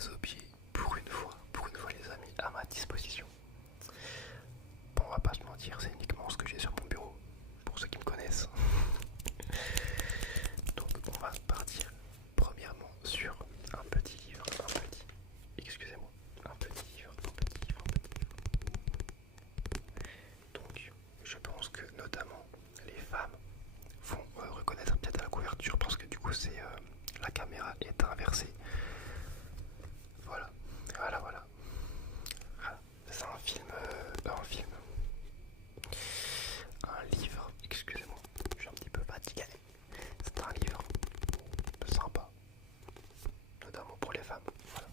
quelques objets pour une fois les amis, à ma disposition. Bon, on va pas se mentir, c'est uniquement ce que j'ai sur mon bureau, pour ceux qui me connaissent. Donc on va partir premièrement sur un petit livre, excusez-moi, un petit livre. Donc je pense que notamment les femmes vont reconnaître peut-être à la couverture parce que du coup c'est la caméra est inversée. Voilà, voilà. C'est un livre, excusez-moi, je suis un petit peu fatigué. C'est un livre sympa, notamment pour les femmes. Voilà.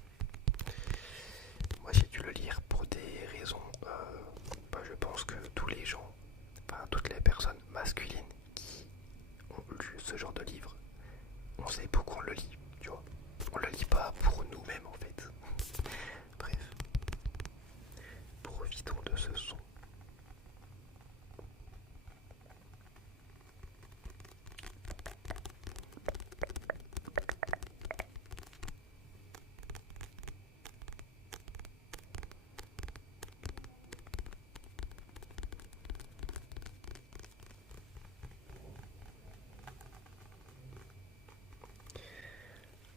Moi j'ai dû le lire pour des raisons, je pense que tous les gens, enfin toutes les personnes masculines qui ont lu ce genre de livre, on sait pourquoi on le lit, tu vois. On le lit pas pour nous-mêmes en fait. Bref, profitons de ce son.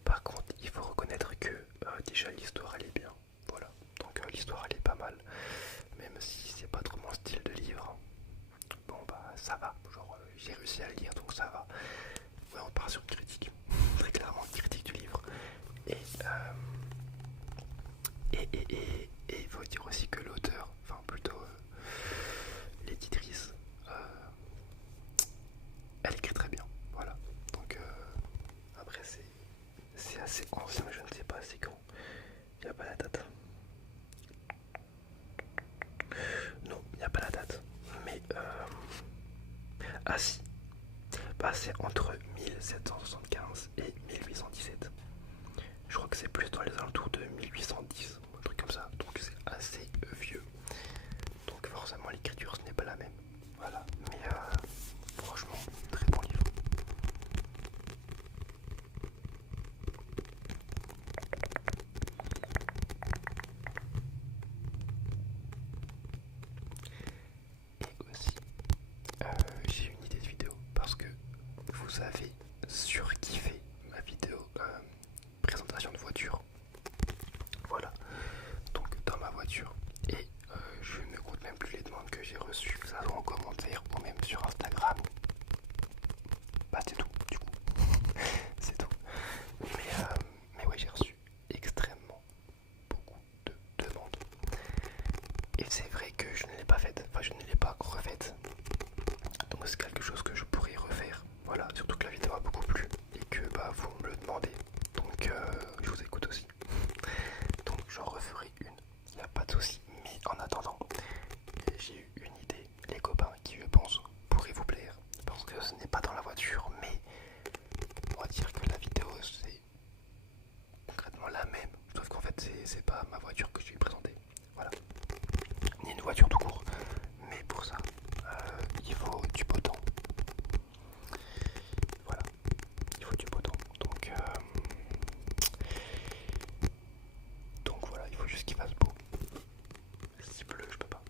Par contre, il faut reconnaître que déjà l'histoire elle est bien. Voilà, donc l'histoire elle est pas mal, même si c'est pas trop mon style de livre. Bon bah ça va, genre j'ai réussi à le lire donc ça va. Ouais, on part sur une critique, très clairement une critique du livre. Et il faut dire aussi que l'auteur, enfin plutôt l'éditrice, elle écrit très bien. Voilà, donc après c'est assez ancien, je ne sais pas c'est quand. Il n'y a pas la date. Non, il n'y a pas la date. Mais ah si, bah, c'est entre 1775 et 1817. Je crois que c'est plus dans les alentours de 1810, un truc comme ça. Donc c'est assez vieux. Donc forcément l'écriture ce n'est pas la même. Voilà. Mais franchement, très bon livre. Et aussi, j'ai une idée de vidéo parce que vous avez surkiffé ma vidéo présentation de voiture. Voilà, donc dans ma voiture. Et je ne compte même plus les demandes que j'ai reçues, que ça soit en commentaire ou même sur Instagram. Bah c'est tout, du coup. C'est tout. Mais ouais, j'ai reçu extrêmement beaucoup de demandes. Et c'est vrai que je ne l'ai pas faite, enfin je ne l'ai pas refaite. Donc c'est quelque chose que je pourrais refaire. Voilà, surtout que la vidéo a beaucoup plu et que bah vous me le demandez. Donc je vous écoute aussi. Donc j'en referai une, il n'y a pas de souci. Mais en attendant, j'ai eu une idée, les copains, qui je pense pourrait vous plaire. Parce que ce n'est pas dans la voiture, mais on va dire que la vidéo c'est concrètement la même. Sauf qu'en fait c'est pas ma voiture que je vais présenter. Voilà. Ni une voiture tout court. Mais pour ça, il faut du beau temps. Voilà, il faut du beau temps. Donc voilà, il faut juste qu'il fasse beau. S'il pleut, je peux pas.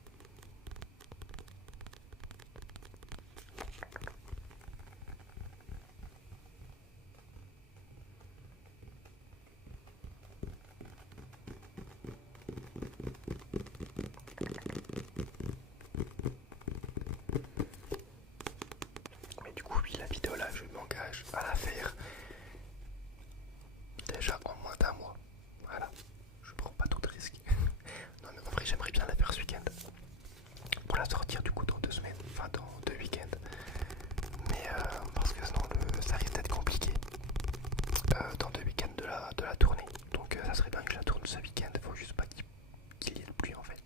Mais du coup, oui, la vidéo là, je m'engage à la faire déjà en moins d'un mois. Voilà, je prends pas trop de risques. Non, mais en vrai, j'aimerais bien la faire ce week-end. Pour la sortir du coup dans 2 semaines, enfin dans 2 week-ends. Mais parce que sinon, ça risque d'être compliqué dans 2 week-ends de la tournée. Donc ça serait bien que je la tourne ce week-end. Faut juste pas qu'il y ait de pluie en fait.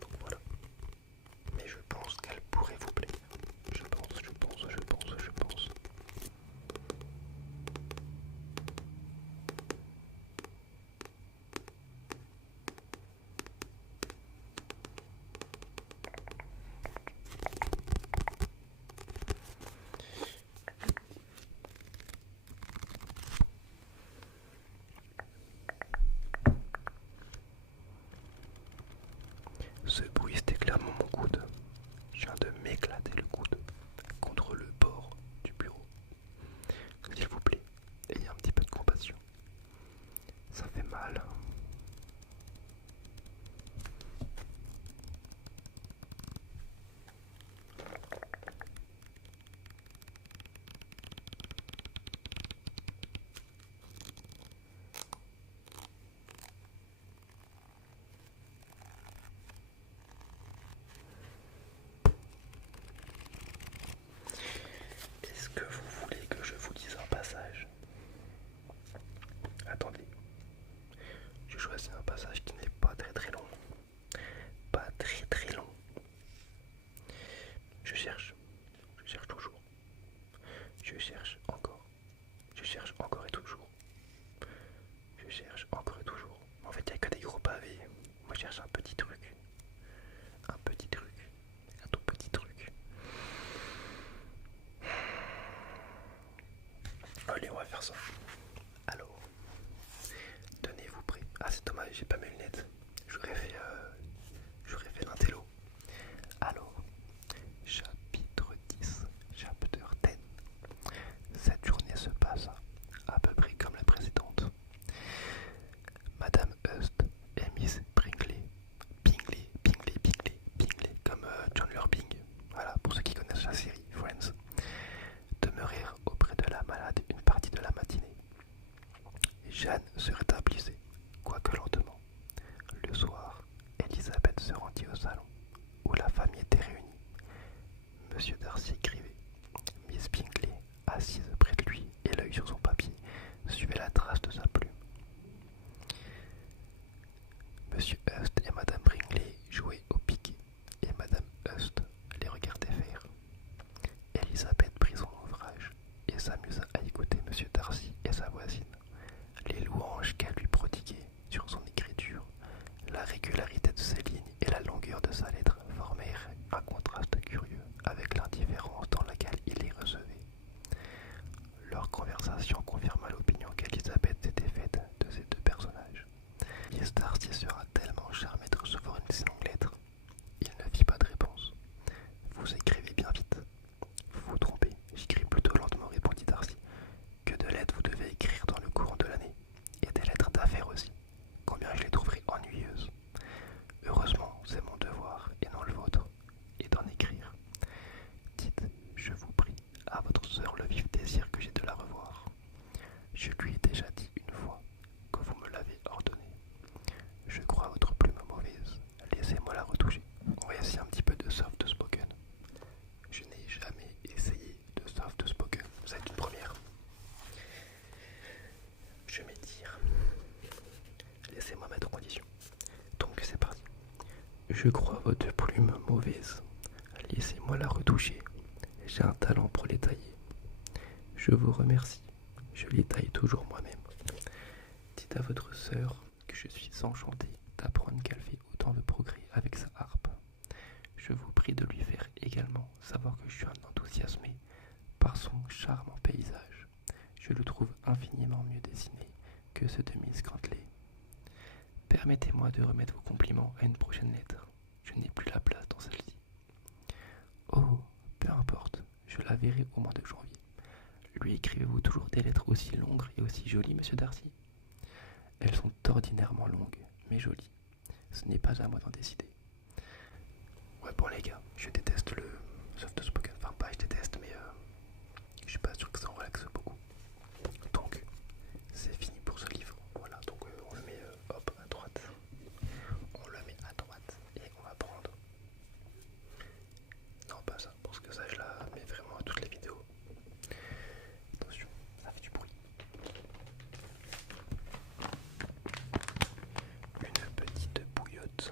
Donc voilà. Mais je pense qu'elle pourrait vous plaire. Je pense. passage qui n'est pas très long. Pas très long. Je cherche toujours. Je cherche encore et toujours. Je cherche encore et toujours. En fait, il n'y a que des gros pavés. Moi, je cherche un petit truc. Un petit truc. Un tout petit truc. Allez, on va faire ça. Alors, tenez-vous prêts. Ah, c'est dommage, j'ai pas mes lunettes. J'aurais fait l'intello. Alors, chapitre 10, chapter 10. Cette journée se passe à peu près comme la précédente. Madame Hust et Miss Bingley, comme Chandler Bing, voilà, pour ceux qui connaissent la série Friends, demeurèrent auprès de la malade une partie de la matinée. Jeanne se rétablissait, quoique lentement. Le soir, Elisabeth se rendit au salon, où la famille était réunie. Monsieur Darcy écrivait. Miss Bingley, assise près de lui et l'œil sur son papier, suivait la trace de sa plume. Monsieur Hust et Madame Bingley jouaient au piquet, et Madame Hust les regardait faire. Elisabeth prit son ouvrage et s'amusa à écouter Monsieur Darcy et sa voisine. Les louanges qu'elle lui prodiguait sur son écriture, la régularité de ses lignes et la longueur de sa lettre formèrent un contraste curieux avec l'indifférence dans laquelle il les recevait. Leur conversation confirma l'opinion qu'Elisabeth s'était faite de ces deux personnages. Miss Darcy sera tellement charmé de recevoir une si longue lettre. Il ne fit pas de réponse. Vous écrivez bien vite. Vous vous trompez, j'écris plutôt lentement, répondit Darcy. Que de lettres vous devez écrire dans le courant de l'année. Et des lettres d'affaires aussi. Combien je les trouverai ennuyeuses. Heureusement, c'est mon devoir, et non le vôtre, et d'en écrire. Dites, je vous prie, à votre sœur le vif désir que j'ai de la revoir. Je lui ai déjà dit une fois que vous me l'avez ordonné. Je crois votre plume mauvaise, laissez-moi la retoucher. On va essayer un petit peu de soft spoken. Je n'ai jamais essayé de soft spoken, ça va être une première. Je m'étire. Laissez-moi mettre en condition. Donc c'est parti. Je crois votre plume mauvaise. Laissez-moi la retoucher. J'ai un talent pour les tailler. Je vous remercie. Je les taille toujours moi-même. Dites à votre sœur que je suis enchanté d'apprendre qu'elle fait autant de progrès avec sa harpe. Je vous prie de lui faire également savoir que je suis un enthousiasmé par son charmant paysage. Je le trouve infiniment mieux dessiné que ceux de Miss Grantley. Permettez-moi de remettre vos compliments à une prochaine lettre. Je n'ai plus la place dans celle-ci. Oh, peu importe, je la verrai au mois de janvier. Lui écrivez-vous toujours des lettres aussi longues et aussi jolies, monsieur Darcy? Elles sont ordinairement longues, mais jolies. Ce n'est pas à moi d'en décider. Ouais, bon les gars, je déteste le soft spoken. Enfin, pas je déteste, mais je suis pas sûr que ça en relaxe beaucoup. Donc, c'est fini pour ce livre. Voilà, donc on le met hop à droite. On le met à droite et on va prendre. Non, pas ça, parce que ça je la mets vraiment à toutes les vidéos. Attention, ça fait du bruit. Une petite bouillotte.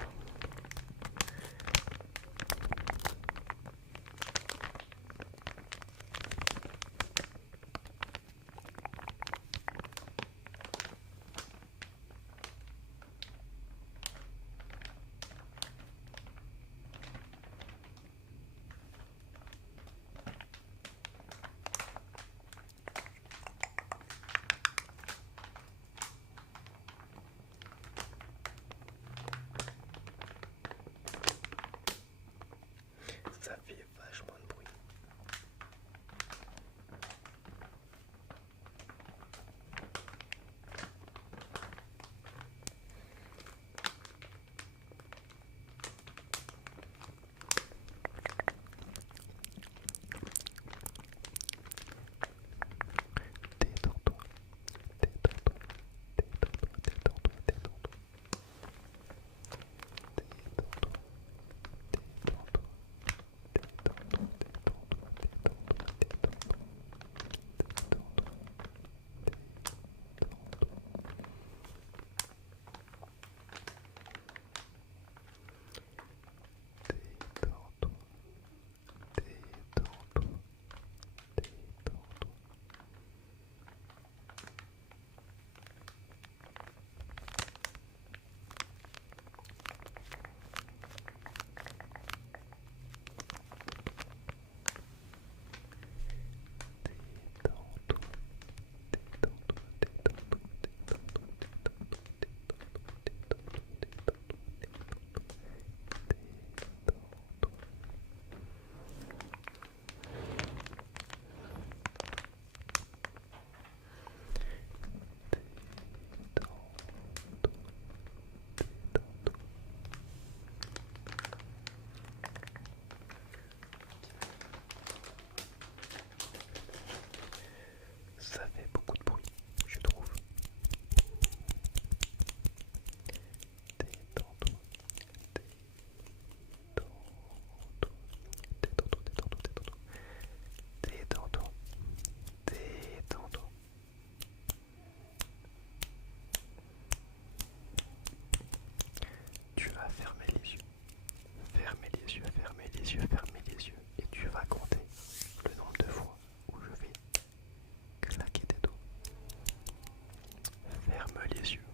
les yeux.